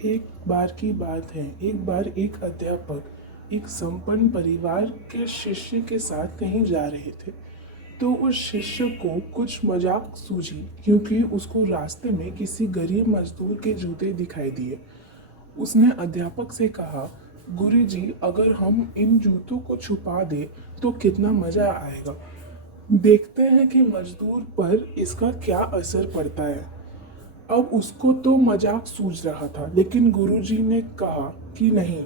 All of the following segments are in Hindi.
एक बार की बात है, एक बार एक अध्यापक एक संपन्न परिवार के शिष्य के साथ कहीं जा रहे थे। तो उस शिष्य को कुछ मजाक सूझी क्योंकि उसको रास्ते में किसी गरीब मजदूर के जूते दिखाई दिए। उसने अध्यापक से कहा, गुरुजी, अगर हम इन जूतों को छुपा दें तो कितना मजा आएगा। देखते हैं कि मजदूर पर इसका क्या असर पड़ता है। अब उसको तो मजाक सूझ रहा था, लेकिन गुरुजी ने कहा कि नहीं,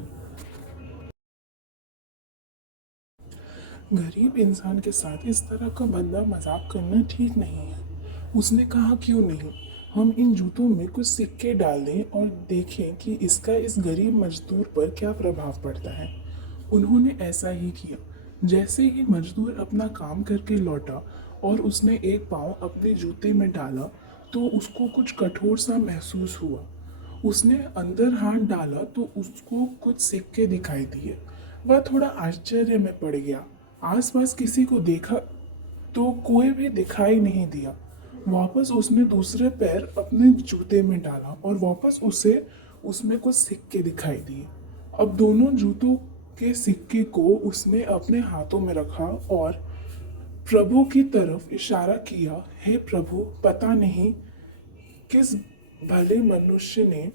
गरीब इंसान के साथ इस तरह का भद्दा मजाक करना ठीक नहीं है। उसने कहा, क्यों नहीं, हम इन जूतों में कुछ सिक्के डाल दें और देखें कि इसका इस गरीब मजदूर पर क्या प्रभाव पड़ता है। उन्होंने ऐसा ही किया। जैसे ही मजदूर अपना काम करके लौटा और उसने एक पाँव अपने जूते में डाला तो उसको कुछ कठोर सा महसूस हुआ। उसने अंदर हाथ डाला तो उसको कुछ सिक्के दिखाई दिए। वह थोड़ा आश्चर्य में पड़ गया। आसपास किसी को देखा तो कोई भी दिखाई नहीं दिया। वापस उसने दूसरे पैर अपने जूते में डाला और वापस उसे उसमें कुछ सिक्के दिखाई दिए। अब दोनों जूतों के सिक्के को उसने अपने हाथों में रखा और प्रभु की तरफ इशारा किया, हे प्रभु, पता नहीं किस भले मनुष्य ने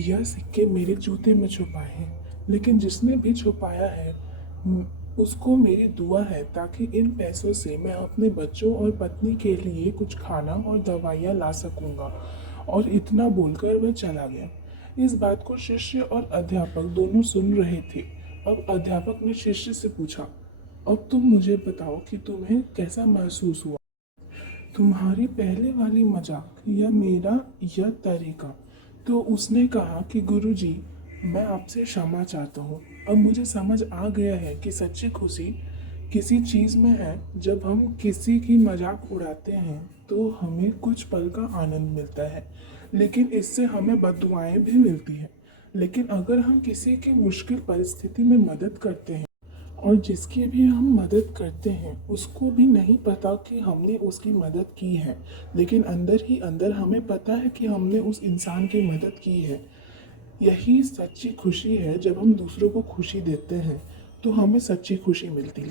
यह सिक्के मेरे जूते में छुपाए हैं, लेकिन जिसने भी छुपाया है उसको मेरी दुआ है ताकि इन पैसों से मैं अपने बच्चों और पत्नी के लिए कुछ खाना और दवाइयाँ ला सकूंगा। और इतना बोलकर वह चला गया। इस बात को शिष्य और अध्यापक दोनों सुन रहे थे। अब अध्यापक ने शिष्य से पूछा, अब तुम मुझे बताओ कि तुम्हें कैसा महसूस हुआ, तुम्हारी पहले वाली मजाक या मेरा यह तरीका। तो उसने कहा कि गुरुजी, मैं आपसे क्षमा चाहता हूँ। अब मुझे समझ आ गया है कि सच्ची खुशी किसी चीज़ में है। जब हम किसी की मजाक उड़ाते हैं तो हमें कुछ पल का आनंद मिलता है, लेकिन इससे हमें बद्दुआएं भी मिलती हैं। लेकिन अगर हम किसी की मुश्किल परिस्थिति में मदद करते हैं और जिसकी भी हम मदद करते हैं उसको भी नहीं पता कि हमने उसकी मदद की है, लेकिन अंदर ही अंदर हमें पता है कि हमने उस इंसान की मदद की है। यही सच्ची खुशी है। जब हम दूसरों को खुशी देते हैं तो हमें सच्ची खुशी मिलती है।